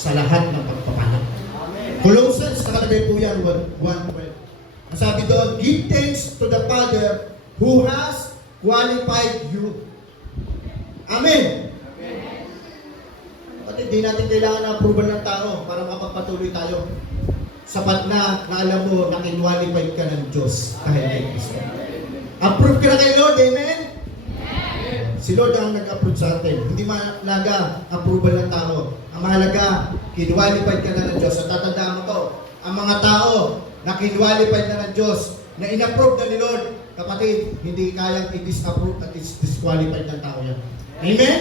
sa lahat ng pagpapanak. Colossians, nakalagay po yan, 1:12. Ang sabi doon, give thanks to the Father who has qualified you. Amen. At hindi natin kailangan ng approval ng tao para makapagpatuloy tayo. Sapat na alam mo na kinwalified ka ng Diyos kahit kay Kristo. Approve ka na kay Lord, amen? Si Lord ang nag-approve sa atin. Hindi mahalaga approval ng tao. Ang mahalaga, kinwalified ka na ng Diyos. At tatandaan mo to, ang mga tao na kinwalified na ng Diyos, na in-approve na ni Lord, kapatid, hindi kayang i-disapprove at disqualified ng tao yan. Amen?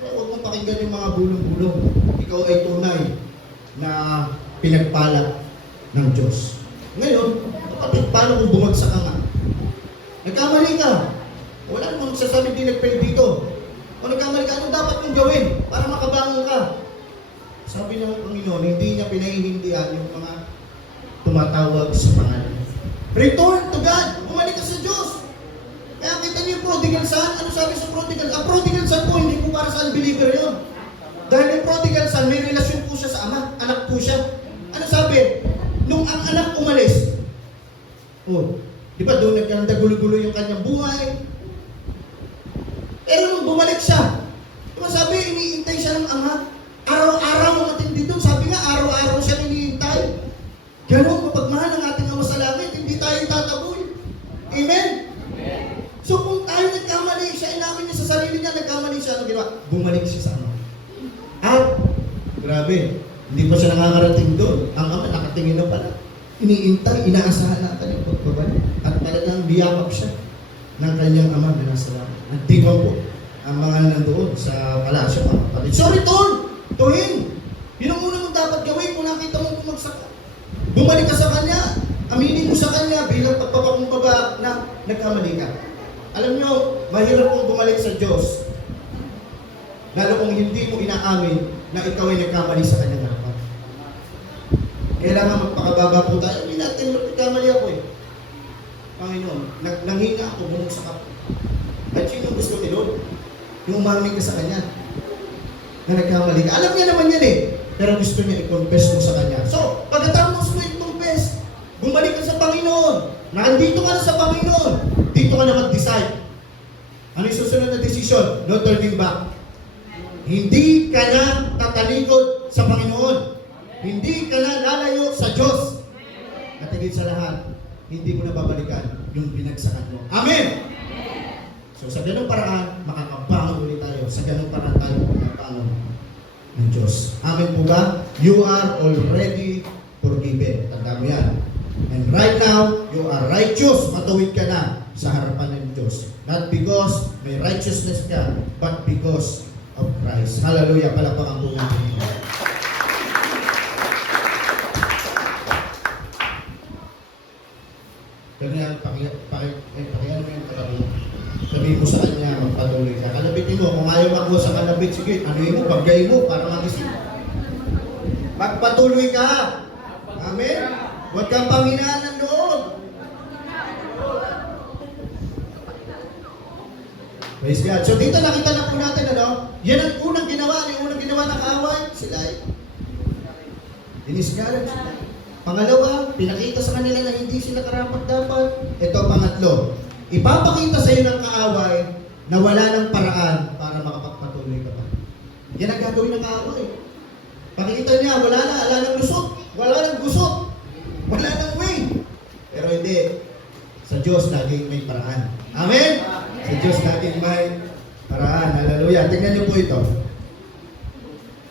Huwag mong pakinggan yung mga bulong-bulong. Ikaw ay tunay na pinagpala ng Diyos. Ngayon, kapatid, paano kung bumagsak ka nga? Nagkamali ka. Wala namang sasabi din nagpili dito. Kung nagkamali ka, ano dapat mong gawin para makabangon ka? Sabi ng Panginoon, hindi niya pinahihindihan yung mga tumatawag sa pangalan. Return to God. Bumalik ka sa Diyos. Kaya kita niyo yung prodigal son. Ano sabi sa prodigal? Ang prodigal son po, hindi po para sa unbeliever yun. Dahil yung prodigal son, may relasyon po siya sa ama. Anak po siya. Ano sabi? Nung ang anak umalis, di ba doon nagkanda-gulo-gulo yung kanyang buhay? Pero nung bumalik siya, di ba sabi, iniintay siya ng ama. Araw-araw matindi doon. Sabi nga, araw-araw siya iniintay. Ganun, mapagmahal ang ating ama sa langit, hindi tayo tataboy. Amen? So kung tayo nagkamali, siya inamin niya sa sarili niya, nagkamali siya, ano ginawa? Bumalik siya sa ama. At, grabe, hindi pa siya nakakarating doon. Ang ama nakatingin na pala. Iniintay, inaasahan natin yung pagbabalik. At talagang biyakap siya ng kanyang ama na nasa langit. At tingnan po, ang mga nandoon sa palasyo, mga kapatid. So return to Him. Yun ang una mong dapat gawin kung nakita mong bumagsak ka. Bumalik ka sa Kanya, aminin mo sa Kanya bilang pagpapakumbaba na nagkamali ka. Alam nyo, mahirap kong bumalik sa Diyos. Lalo kung hindi mo inaamin na ikaw ay nagkamali sa Kanyang harapan. Kailangan magpakababa po tayo. Hindi natin nagkamali ako eh. Panginoon, nanghinga ako, bumagsak ako. At yun yung gusto ni Lord. Yung umamin ka sa Kanya na nagkamali ka. Alam niya naman yan eh. Pero gusto niya i-confess mo sa Kanya. So, pagkatapos mo i-confess, bumalik ka sa Panginoon. Nandito ka na sa Panginoon. Dito ka na mag-decide. Ano yung susunod na decision? No turning back. Hindi ka na tatalikod sa Panginoon. Hindi ka na lalayo sa Diyos. At higit sa lahat, hindi mo na babalikan yung binagsakan mo. Amen! So sa ganung paraan, makakabangon ulit tayo. Sa ganung paraan tayo makakabangon ng Diyos. Amen po ba? You are already forgiven. Tanda mo yan. And right now, you are righteous. Matuwid ka na sa harapan ng Diyos. Not because may righteousness ka, but because of Christ. Hallelujah. Palakpakan po natin. Ganyan, pakinggan mo yung kalabit. Sabihin mo sa kanya, magpatuloy ka. Kalabitin mo, kung ayaw makuha sa kalabit, sige, anuhin mo, bagay mo, para magising. Magpatuloy ka. Amen? Huwag kang panghinaan ng loob. Praise God. So dito nakita na po natin, yan ang unang ginawa, ng kaaway, sila ay dinisgalan sila. Pangalawa, pinakita sa kanila na hindi sila karapat-dapat. Ito, pangatlo, ipapakita sa iyo ng kaaway na wala ng paraan para makapagpatuloy ka pa. Yan ang gagawin ng kaaway. Pakikita niya, wala ng lusot, wala ng gusot, wala ng way. Pero hindi, sa Diyos laging may paraan. Amen? Sa Diyos laging may paraan. Hallelujah. Tingnan niyo po ito.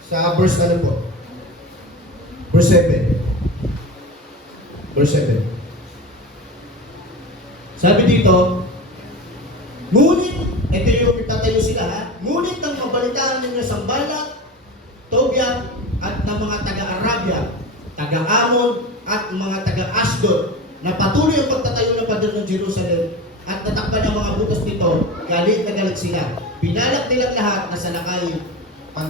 Sa verse ano po? Verse 7. Verse 7. Sabi dito, ngunit, ito yung tatayo sila ha, ngunit ang mabalitaan ninyo Sanballat, Tobia, at ng mga taga-Arabia, taga-Amon, at mga taga-Ashdod, na patuloy ang pagtatayo ng pader ng Jerusalem, at natakpan ang mga butas nito, galit na galit sila. Pinalak nilang lahat na salakay ang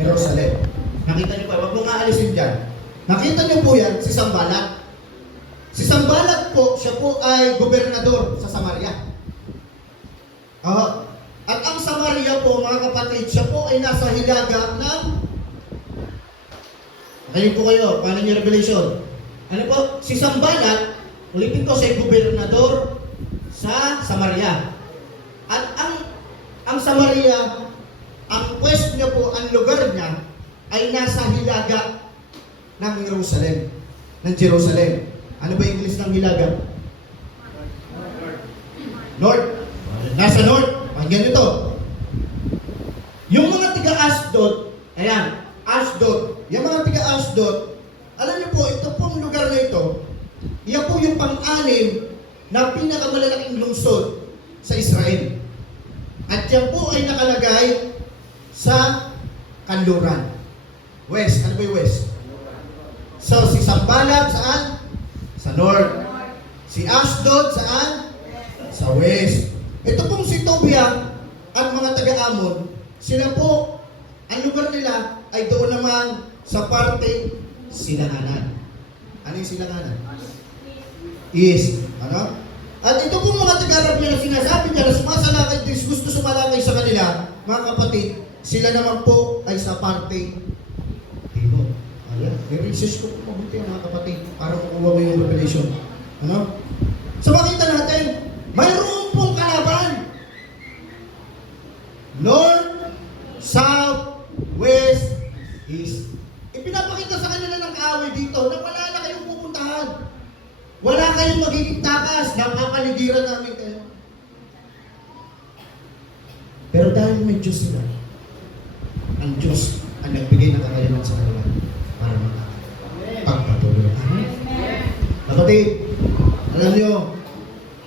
Jerusalem. Nakita niyo pa, wag mo nga alisin dyan. Nakita niyo po yan, si Sanballat. Si Sanballat po, siya po ay gobernador sa Samaria. At ang Samaria po, mga kapatid, siya po ay nasa hilaga ng Kayo po kayo, paano yung Revelation? Ano po? Si Sanballat, ulitin ko, siya gobernador sa Samaria. At ang Samaria, ang pwesto niya po, ang lugar niya, ay nasa hilaga ng Jerusalem. Ano ba yung English ng hilaga? North. Nasa north. Hanggang ito. Yung mga tiga-Ashdod, ayan, Ashdod. Yung mga tiga-Ashdod, alam niyo po, ito pong lugar na ito, yan po yung pang-anim na pinakamalalaking lungsod sa Israel. At yan po ay nakalagay sa kanluran. West. Ano ba yung west? So, si Sanballat saan? Sa north. Si Ashdod saan? Sa west. Ito pong si Tobiah at mga taga-Amon, sila po, ang lugar nila ay doon naman sa parte silanganan. Ano yung silanganan? East. Ano? At ito pong mga taga-Arabia na sinasabi niya na sumasalakay, gusto sumalakay sa kanila, mga kapatid, sila naman po ay sa parte Timog. Ayan, i-research ko po mabuti mga kapatid para makuha mo yung revelation. Ano? So makita natin, mayroon pong kalaban. North, South, West, East. Ipinapakita sa kanila ng kaaway dito na wala na kayong pupuntahan. Wala kayong magiging takas. Napapaligiran namin kayo. Pero dahil may Diyos sila, ang Diyos ang nagbigay ng kakayanan sa kanila para makapagpatuloy. Kapatid, alam nyo,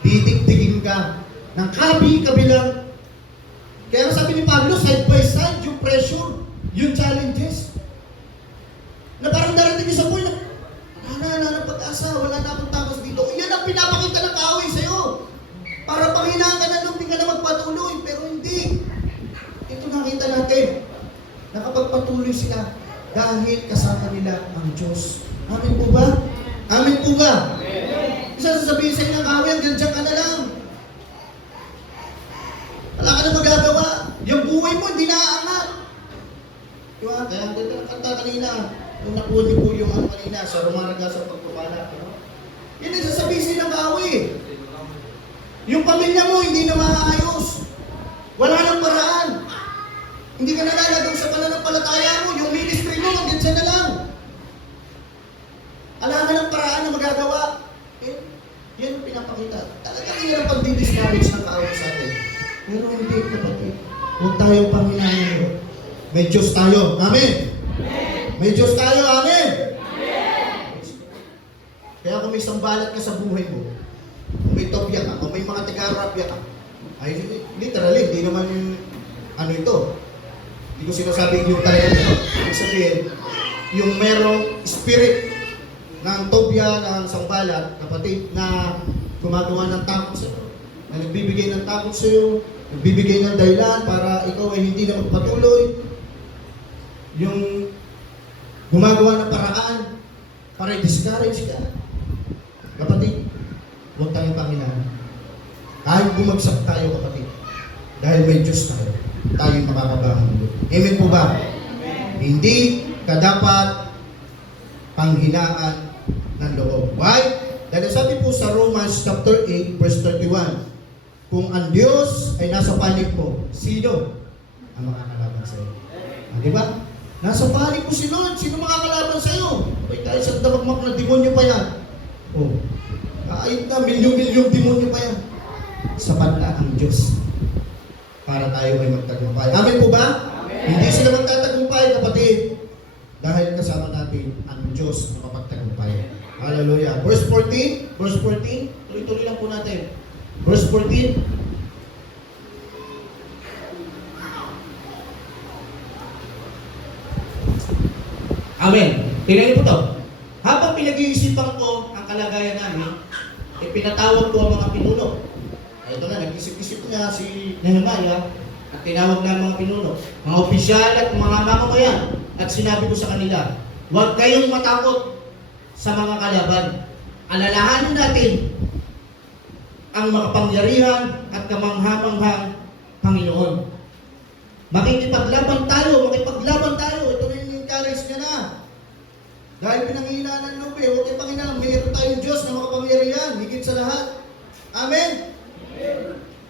titig-tigin ka ng kabi-kabilang. Kaya sabi ni Pablo, side by side, yung pressure, yung challenges. Na parang darating sa point na, wala na pag-asa, wala na akong takas dito. Iyan ang pinapakita ng kaaway sa'yo. Para panghinaan ka na nung di ka na magpatuloy, pero hindi. Ito nakita natin. Nakapagpatuloy sila dahil kasama nila ang Diyos. Amin po ba? Amin po ba? Isa sasabihin sa inyo ng kaaway, hanggang dyan ka na lang. Wala ka na magagawa. Yung buhay mo, hindi naaangat. Diba? Kaya ang ganda ng kanta kanina. Nung nakuha niyo po yung ano kanina sa Rumaraga sa pagpapala. Yan ang sasabihin sa inyo ng kaaway. Yung pamilya mo, hindi na maayos. Wala nang paraan. Hindi ka nalalagaw sa pananampalataya mo. Yung ministry mo, hanggang dyan na lang. Alangan ng paraan na magagawa. Yan ang pinapakita. Talagang yan ang pag-discourage ng kaaway sa atin. Pero hindi, kapatid. Huwag tayong panghinahon. May Diyos tayo. Amen. May Diyos tayo. Amen. Kaya kung may Sanballat ka sa buhay mo, kung may Tobiah ka, kung may mga taga-Arabia ka, ay literally, hindi naman yung ano ito. Hindi ko sinasabing yung talaga. Ibig sabihin, yung merong spirit ng Tobiah, ng Sanballat, kapatid, na gumagawa ng takot sa iyo, na nagbibigay ng takot sa iyo, nagbibigay ng dahilan para ikaw ay hindi na magpatuloy, yung gumagawa ng paraan para i-discourage ka. Kapatid, huwag tayong panghinaan. Kahit bumagsak tayo, kapatid, dahil may Diyos tayo, tayong makakabangon ulit. Amen po ba? Amen. Hindi ka dapat panghinaan ng loob. Why? Dahil sabi po sa Romans chapter 8, verse 31, kung ang Diyos ay nasa panig mo, sino ang makakalaban sa iyo? Di ba? Nasa panig mo si Lord, sino makakalaban sa iyo? Ay, kahit sa damagmak na demonyo pa yan. Oh, kahit na milyong-milyong demonyo pa yan. Sapat na ang Diyos para tayo ay magtagumpay. Amen po ba? Amen. Hindi sila magtatagumpay, kapatid, dahil kasama natin ang Diyos na mapagtagumpay. Hallelujah. Verse 14. Verse 14. Tuloy-tuloy lang po natin. Verse 14. Amen. Tingnan po to. Habang pinag-iisipan ko ang kalagayan namin, pinatawag ko ang mga pinuno. Ito na, nag-isip-isip niya si Nehemiah at tinawag na ang mga pinuno, mga opisyal at mga mamamayan, at sinabi ko sa kanila, huwag kayong matakot sa mga kalaban. Alalahanin natin ang makapangyarihan at kamangha-manghang Panginoon. Makikipaglaban tayo. Ito na yung encourage niya na. Dahil pinanghihinaan ng loob huwag kayo Panginoon, mayroon tayong Diyos na makapangyarihan, higit sa lahat. Amen?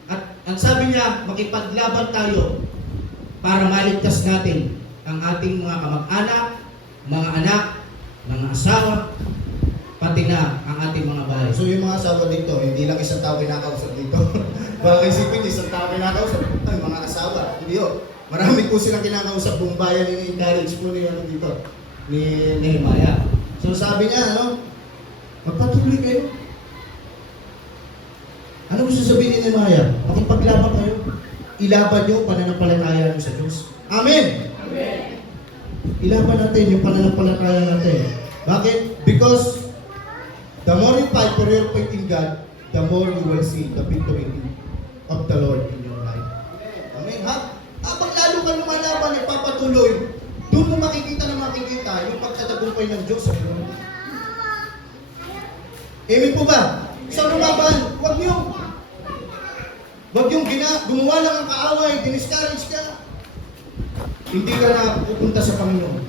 At ang sabi niya, makipaglaban tayo para maligtas natin ang ating mga kamag-anak, mga anak, mga asawa, pati na ang ating mga bahay. So yung mga asawa dito, hindi lang isang tao kinakausap dito. Baka isipin, isang tao kinakausap. Ay, mga asawa, hindi yun. Marami po silang kinakausap, buong bayan ni-encourage po ni, dito, ni Nehemiah. So sabi niya, magpatuloy kayo. Ano gusto sabihin ni Nehemiah? Makipaglaban kayo. Ilaban niyo pananampalataya niyo sa Diyos. Amen! Amen! Ilaban natin yung pananampalataya natin. Bakit? Because the more you fight for your faith in God, the more you will see the victory of the Lord in your life. Amen? Ha? Habang lalo ka lumalaban at papatuloy, doon mo makikita yung pagtatagumpay ng Diyos. Amen po ba? Sa lumaban, huwag yung gumawa lang ang kaaway, diniscourage ka. Hindi ka na pupunta sa Panginoon.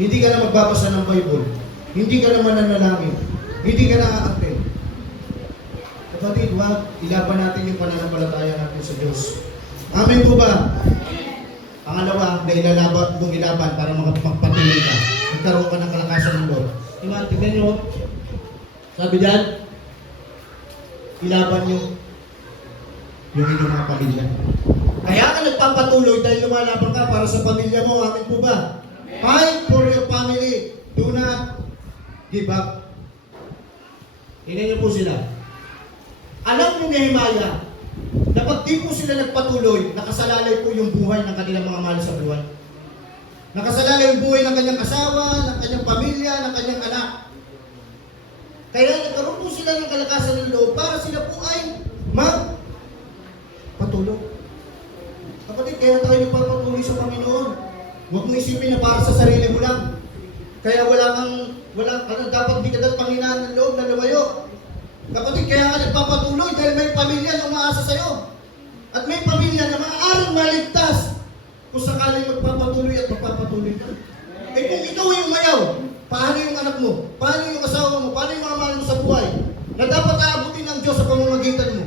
Hindi ka na magbabasa ng Bible. Hindi ka na mananalangin. Hindi ka na aakapin. Kapatid, wag, ilaban natin yung pananampalataya natin sa Diyos. Amen po ba? Pangalawa, na ilalaban mong ilaban para magpatuloy ka. Magkaroon ka ng kalakasan ng Lord. Diba, tignan nyo. Sabi dyan, ilaban nyo yung inyong mga pamilya. Kaya ka nagpapatuloy dahil lumalaban ka para sa pamilya mo. Amen po ba? Fight for your family. Do not give up. Tingnan nyo po sila. Alam ni Nehemiah, dapat di po sila nagpatuloy, nakasalalay po yung buhay ng kanilang mga mahal sa buhay. Nakasalalay yung buhay ng kanyang asawa, ng kanyang pamilya, ng kanyang anak. Kaya nagkaroon po sila ng kalakasan ng loob para sila po ay magpatuloy. Kapatid, kaya tayo nagpapatuloy sa Panginoon. Huwag mong isipin na para sa sarili mo lang. Kaya dapat di ka dapat panghinaan ng loob na lumayo. Kapatid, kaya ka nagpapatuloy dahil may pamilya na umaasa sa'yo. At may pamilya na maaaring maligtas kung sakaling magpapatuloy at magpapatuloy ka. Eh kung ikaw yung mayaw, paano yung anak mo? Paano yung asawa mo? Paano yung mga mahal mo sa buhay? Na dapat aabutin ng Diyos sa pamamagitan mo.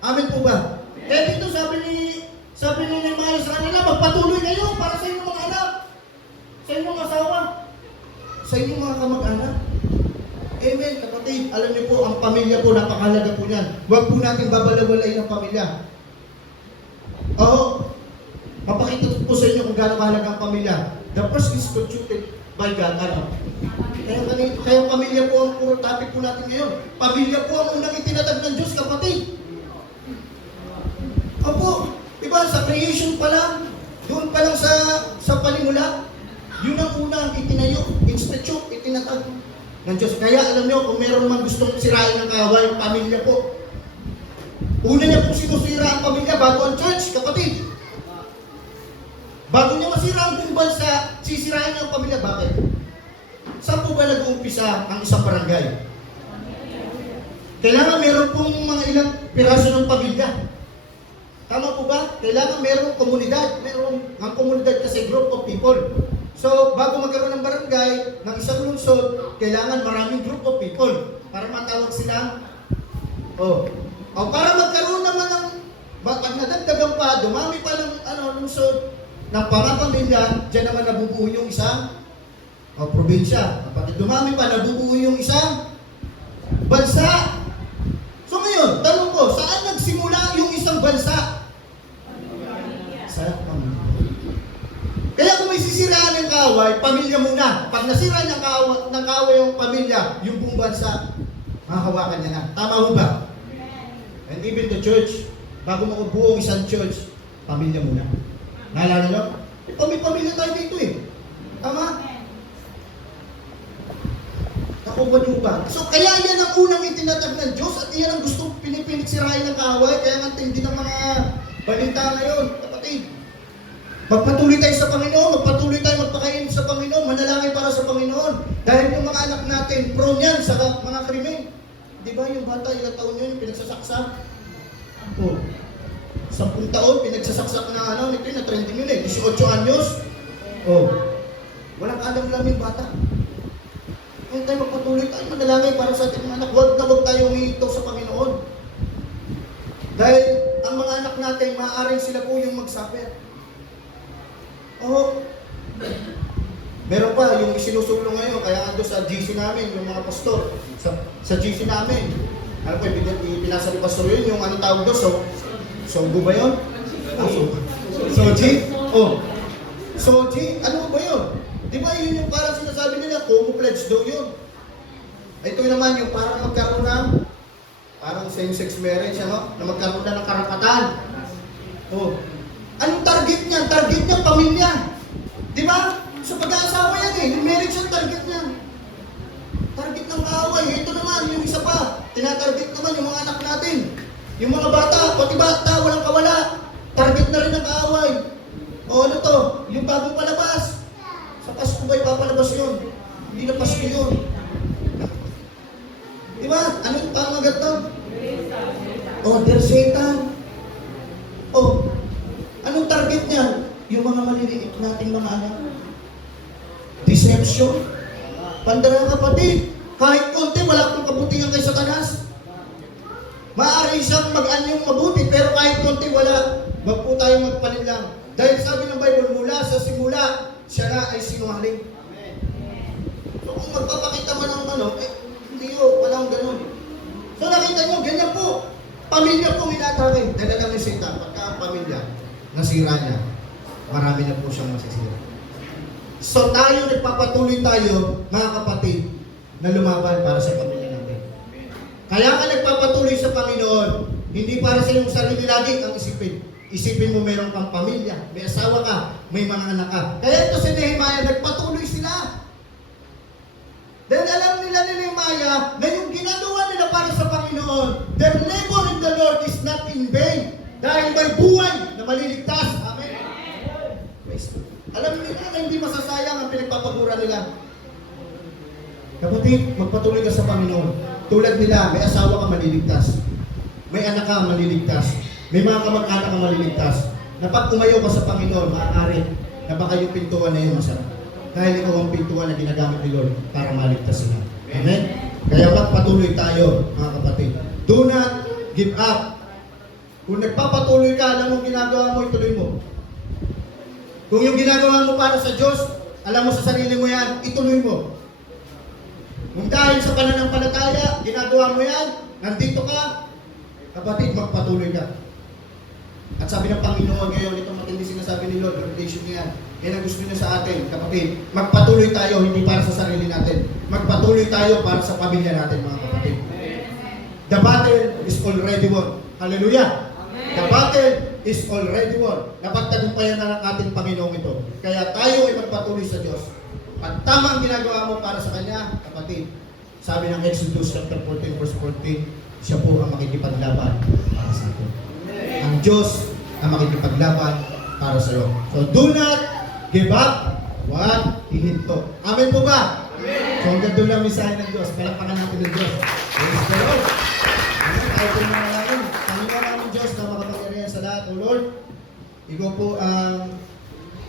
Amen po ba? Kaya dito sabi ni Nehemiah sa kanila, magpatuloy kayo para sa inyong mga anak, sa inyong asawa, sa inyong mga kamag-anak. Amen, kapatid. Alam niyo po, ang pamilya po, napakahalaga po niyan. Huwag po natin babalawalay ng pamilya. Oo. Papakita po sa inyo kung gaano kahalaga ang pamilya. The first is constituted by God. Kaya pamilya po ang puro topic po natin ngayon. Pamilya po ang unang itinatag ng Diyos, kapatid. Opo. Diba, sa creation pa lang, doon pa lang sa panimula, yun ang unang itinayo, institute, itinatag ng Diyos. Kaya alam nyo, kung meron man gustong sirain ng kaaway, yung pamilya po. Una niya pong sinusira ang pamilya bago ang church, kapatid. Bago niya masira ang buong bansa, sisirain niya ang pamilya. Bakit? Saan po ba nag-uumpisa ang isang barangay? Kailangan meron pong mga ilang piraso ng pamilya. Tama po ba? Kailangan meron komunidad. Meron ang komunidad kasi group of people. So, bago magkaroon ng barangay, ng isang lungsod, kailangan maraming group of people para matawag sila. Para magkaroon naman ng, pag nadagdagan pa, dumami pa ng lungsod, ng pamilya, dyan naman nabubuo yung isang probinsya. Kapag dumami pa, nabubuo yung isang bansa. So ngayon, tanong ko, saan nagsimula yung isang bansa? Sa pamilya. Kaya kung may sisiraan ng kaaway, pamilya muna. Pag nasira ng kaaway yung pamilya, yung buong bansa, mahahawakan niya na. Tama ho ba? And even the church, bago makubuo isang church, pamilya muna. Naalala nyo? May pamilya tayo dito eh. Tama? Nakuha nyo ba? So kaya yan ang unang itinatag ng Diyos at yan ang gusto pinipilit sirain ng kaaway. Kaya nga tindi ng mga balita ngayon, kapatid. Magpatuloy tayo sa Panginoon, magpatuloy tayo magpakain sa Panginoon, manalangin para sa Panginoon. Dahil yung mga anak natin, prone yan sa mga krimen. Di ba yung bata, ilang taon yun, pinagsasaksak? 10 taon, pinagsasaksak na nito na trending yun 18 anyos. Walang alam-laming bata. Kaya tayo magpatuloy tayo manalangin para sa ating mga anak. Huwag na huwag tayo humihinto sa Panginoon. Dahil ang mga anak natin, maaaring sila po yung mag-suffer. Oo. Meron pa, yung isinusulong ngayon, kaya ando sa GC namin, yung mga pastor, sa GC namin. Ano po, pinasa ni pastor yun, yung ano tawag doon, Songgo ba yun? Soji? Oh. Soji? Ano ba yun? Di ba yun yung parang sinasabi nila, Como-pledge daw yun. Ito naman yung parang magkaroon ng parang same-sex marriage, ano? Na magkaroon na ng karapatan. Oh. Anong target niya? Target niya, pamilya. Di ba? Sa pag-aasawa yan eh. Yung marriage ang target niya. Target ng kaaway. Ito naman, yung isa pa. Tinatarget naman yung mga anak natin. Yung mga bata, pati bata, walang kawala. Target na rin ang kaaway. O ano to? Yung bagong palabas. Sa Pasko ba ipapalabas yun? Hindi na Pasko yun. Di ba? Anong pamagat to? O, there's Satan. O, anong target niya? Yung mga maliliit nating mga anak. Deception. Pandara kapatid. Kahit konti, wala akong kabutihan kay Satanas. Maaari siyang mag-anyong mabuti, pero kahit konti, wala. Wag po tayo magpalinlang. Dahil sabi ng Bible, mula sa simula, siya na ay sinungaling. So kung magpapakita man ng ano, hindi ko, wala akong ganun. So nakita nyo, ganyan po. Pamilya po minatake. Dala lang yung Satan. Pagka ang pamilya, nasira niya, marami na po siyang masisira. So tayo, nagpapatuloy tayo, mga kapatid, na lumaban para sa pamilya natin. Kaya ka nagpapatuloy sa Panginoon, hindi para sa iyong sarili lagi ang isipin. Isipin mo meron kang pamilya, may asawa ka, may mga anak ka. Kaya ito si Nehemiah, nagpatuloy sila. Dahil alam nila ni Nehemiah na yung ginagawa nila para sa Panginoon, their labor in the Lord is not in vain. Dahil may buhay na maliligtas. Amen. Alam nila na hindi masasayang ang pinagpapagura nila. Kapatid, magpatuloy ka sa Panginoon. Tulad nila, may asawa ka maliligtas. May anak ka maliligtas. May mga kamag-anak ka maliligtas. Na pag umayo ka sa Panginoon, maaari na baka yung pintuan na yun masarap. Dahil ikaw ang pintuan na ginagamit ni Lord para maligtas sila. Amen? Kaya magpatuloy tayo, mga kapatid. Do not give up. Kung nagpapatuloy ka, alam mo ginagawa mo, ituloy mo. Kung yung ginagawa mo para sa Diyos, alam mo sa sarili mo yan, ituloy mo. Kung dahil sa pananampalataya, ginagawa mo yan, nandito ka, kapatid, magpatuloy ka. At sabi ng Panginoon ngayon, itong matindi sinasabi ni Lord, revelation niya yan. Yan ang gusto niya sa atin, kapatid. Magpatuloy tayo, hindi para sa sarili natin. Magpatuloy tayo para sa pamilya natin, mga kapatid. The battle is already won. Hallelujah! The battle is already won. Napagtagumpayan na ng ating Panginoon ito. Kaya tayo ay magpatuloy sa Diyos. At tamang ginagawa mo para sa Kanya, kapatid. Sabi ng Exodus chapter 14, verse 14, siya po ang makikipaglaban para sa atin. Ang Diyos ang makikipaglaban para sa iyo. So, do not give up. Huwag hihinto. Amen po ba? Amen. So, hanggang doon lang misahin ng Diyos. Palakpakan natin ng Diyos. Praise the Lord. Amen. Tayo po naman natin. Panginoon namin Diyos na makapangyarihan sa lahat, O Lord. Ikaw po ang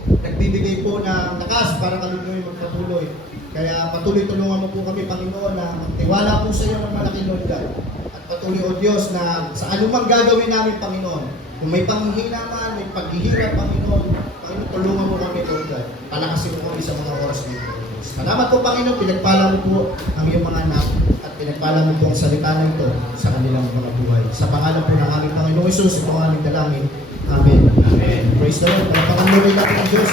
nagbibigay po ng lakas para kami po magpatuloy. Kaya patuloy tulungan mo po kami, Panginoon, na magtiwala po sa iyo ng malaki, Lord God. At patuloy, O Diyos, na sa anumang gagawin namin, Panginoon, kung may panghihina man, may paghihirap, Panginoon, Panginoon, tulungan mo kami, Lord God. Palakasin mo kami sa mga oras dito. Salamat po, Panginoon, pinagpala mo po ang iyong mga anak at pinagpala mo po ang salita na ito sa kanilang mga buhay. Sa pangalan po ng aming Panginoong Hesus, ito ang aming dalangin. Amen. Amen. Praise the Lord. Palapakan mo rin natin ang Diyos.